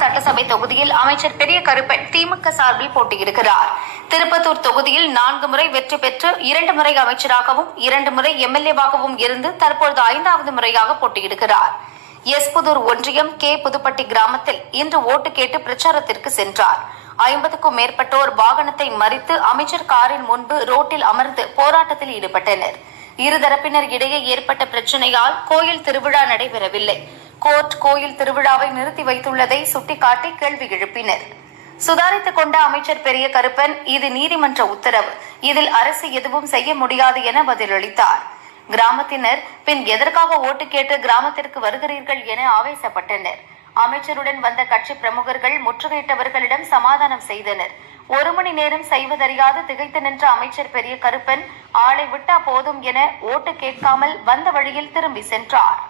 சட்டசபை தொகுதியில் அமைச்சர் பெரிய கருப்பன் திமுக சார்பில் போட்டியிடுகிறார். திருப்பத்தூர் தொகுதியில் 4 முறை வெற்றி பெற்று 2 முறை அமைச்சராகவும் 2 முறை எம்எல்ஏவாகவும் இருந்து தற்பொழுது 5வது முறையாக போட்டியிடுகிறார். எஸ்புதூர் ஒன்றியம் கே புதுப்பட்டி கிராமத்தில் இன்று ஓட்டு கேட்டு பிரச்சாரத்திற்கு சென்றார். 50க்கும் மேற்பட்டோர் வாகனத்தை மறித்து அமைச்சர் காரின் முன்பு ரோட்டில் அமர்ந்து போராட்டத்தில் ஈடுபட்டனர். இருதரப்பினர் இடையே ஏற்பட்ட பிரச்சனையால் கோயில் திருவிழா நடைபெறவில்லை. கோர்ட் கோயில் திருவிழாவை நிறுத்தி வைத்துள்ளதை சுட்டிக்காட்டி கேள்வி எழுப்பினர். சுதாரித்துக் கொண்ட அமைச்சர் பெரிய கருப்பன், இது நீதிமன்ற உத்தரவு, இதில் அரசு எதுவும் செய்ய முடியாது என பதிலளித்தார். கிராமத்தினர் பின் எதற்காக ஓட்டு கேட்டு கிராமத்திற்கு வருகிறீர்கள் என ஆவேசப்பட்டனர். அமைச்சருடன் வந்த கட்சி பிரமுகர்கள் முற்றுகையிட்டவர்களிடம் சமாதானம் செய்தனர். 1 மணி நேரம் செய்வதறியாது திகைத்து நின்ற அமைச்சர் பெரிய கருப்பன், ஆளை விட்டா போதும் என ஓட்டு கேட்காமல் வந்த வழியில் திரும்பி சென்றார்.